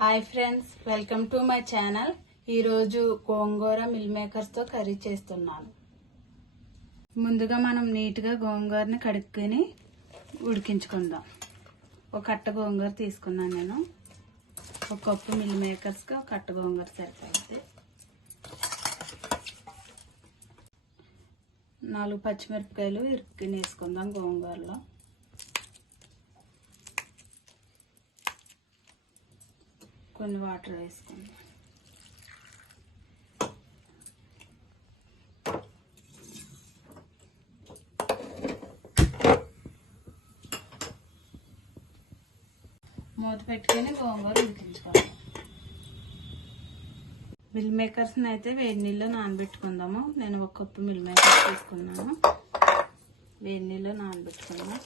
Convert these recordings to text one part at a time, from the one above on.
Hi friends, welcome to my channel. ఈరోజు గోంగూర mill makers తో curry చేస్తున్నాను. ముందుగా మనం నీట్గా గోంగూరని కడుక్కొని ఉడికించుకుందాం. ఒక కట్ట గోంగూర తీసుకున్నాను నేను. ఒక కప్పు మిల్ మేకర్స్కి ఒక కట్ట గోంగూర సరిపోతుంది. 4 పచ్చిమిరపకాయలు ఇరుక్కుని వేసుకుందాం గోంగూరలో. కొన్ని వాటర్ వేసుకుందాం. మూత పెట్టుకొని గోంగూర ఉడికించుకోవాలి. మిల్ మేకర్స్ని అయితే వేడి నీళ్ళు నానబెట్టుకుందాము. నేను ఒక కప్పు మిల్ మేకర్స్ తీసుకున్నాను. వేడి నీళ్ళు నానబెట్టుకుందాం.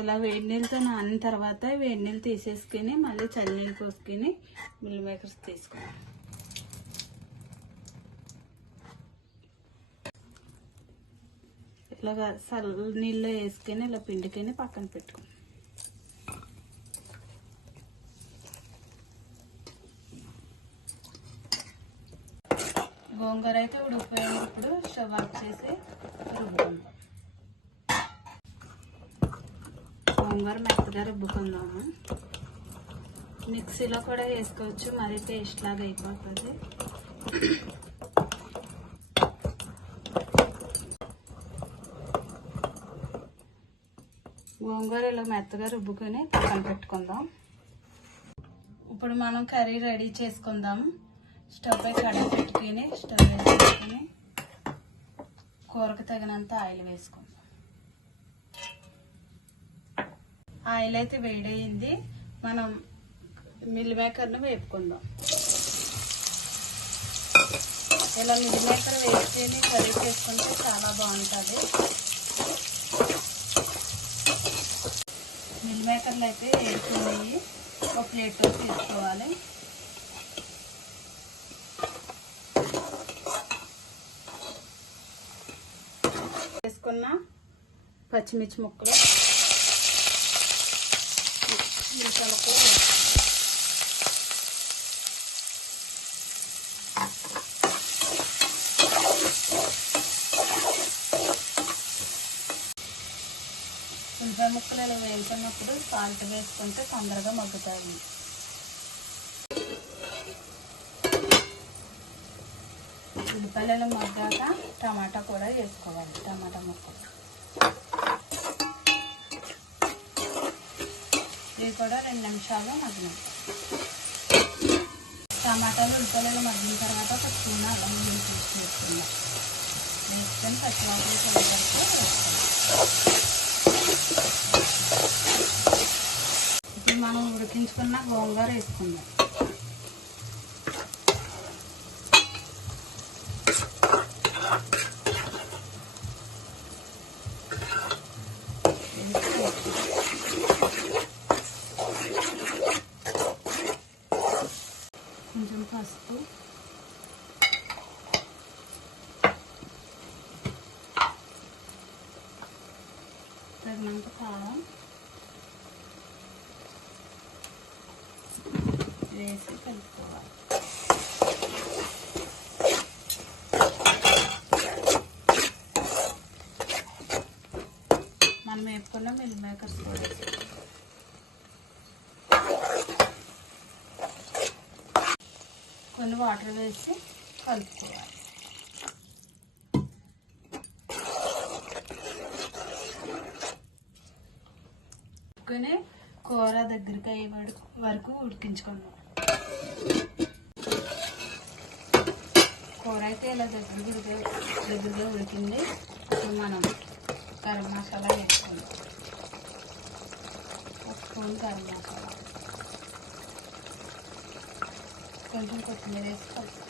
ఇలా వేడి నీళ్ళతో నానిన తర్వాత వేడి నీళ్ళు తీసేసుకుని మళ్ళీ చల్ల నీళ్ళు పోసుకొని మిల్ మేకర్స్ తీసుకోవాలి. ఇలాగా చల్ల నీళ్ళు వేసుకొని ఇలా పిండుకొని పక్కన పెట్టుకోండి. గోంగూర అయితే ఉడికిపోయినప్పుడు స్టవ్ ఆఫ్ చేసి రుబ్బుకుందాం. గోంగూర మెత్తగా రుబ్బుకుందాము. మిక్సీలో కూడా వేసుకోవచ్చు, మరీ పేస్ట్ లాగా అయిపోతుంది. గోంగూర ఇలా మెత్తగా రుబ్బుకొని పక్కన పెట్టుకుందాం. ఇప్పుడు మనం కర్రీ రెడీ చేసుకుందాం. స్టవ్ పై కడాయి పెట్టుకొని స్టవ్ వేసుకొని కూరకు తగినంత ఆయిల్ వేసుకుందాం. ఆయిల్ అయితే వేడయింది. మనం మిల్ మేకర్ను వేపుకుందాం. ఇలా మిల్ మేకర్ వేసుకొని కర్రీ చేసుకుంటే చాలా బాగుంటుంది. మిల్ మేకర్లు అయితే వేసుకున్నాయి. ఒక ప్లేట్లో తీసుకోవాలి. వేసుకున్న పచ్చిమిర్చి ముక్కలు ఉల్లిపాయ ముక్కలు ఇలా వేసుకున్నప్పుడు సాల్ట్ వేసుకుంటే తొందరగా మగ్గుతాయి. ఉల్లిపాయలు ఇలా మగ్గాక టమాటా కూడా వేసుకోవాలి. టమాటా ముక్కలు ఇవి కూడా 2 నిమిషాలు మగ్గినాయి. టమాటాలు ఉల్లిపాయలు మగ్గిన తర్వాత ఒక స్పూన్ అల్లం వెల్లుల్లి పేస్ట్ వేసుకుందాం. వేసుకొని పచ్చివాసన పోయేటట్టు ఇప్పుడు మనం ఉడికించుకున్న గోంగూర వేసుకుందాం. కొంచెం పసుపు, తగినంత కారం వేసి కలుపుకోవాలి. మనం వేపుకున్న మిల్ మేకర్స్ కూడా కొన్ని వాటర్ వేసి కలుపుకోవాలి. కూర దగ్గరికి అయ్యే వరకు ఉడికించుకుందాం. కూర అయితే ఇలా దగ్గరగా ఉడికింది. ఇప్పుడు మనం గరం మసాలా వేసుకుందాం. 1 స్పూన్ గరం మసాలా, కొంచెం కొత్తిమీర వేసి కలుపుతాం.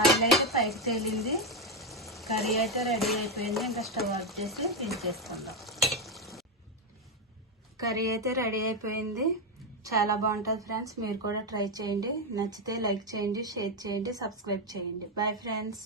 ఆయిల్ అయితే పైకి తేలింది. కర్రీ అయితే రెడీ అయిపోయింది. ఇంకా స్టవ్ ఆఫ్ చేసి దించేసుకుందాం. కర్రీ అయితే రెడీ అయిపోయింది. చాలా బాగుంటుంది ఫ్రెండ్స్. మీరు కూడా ట్రై చేయండి. నచ్చితే లైక్ చేయండి, షేర్ చేయండి, సబ్స్క్రైబ్ చేయండి. Bye friends.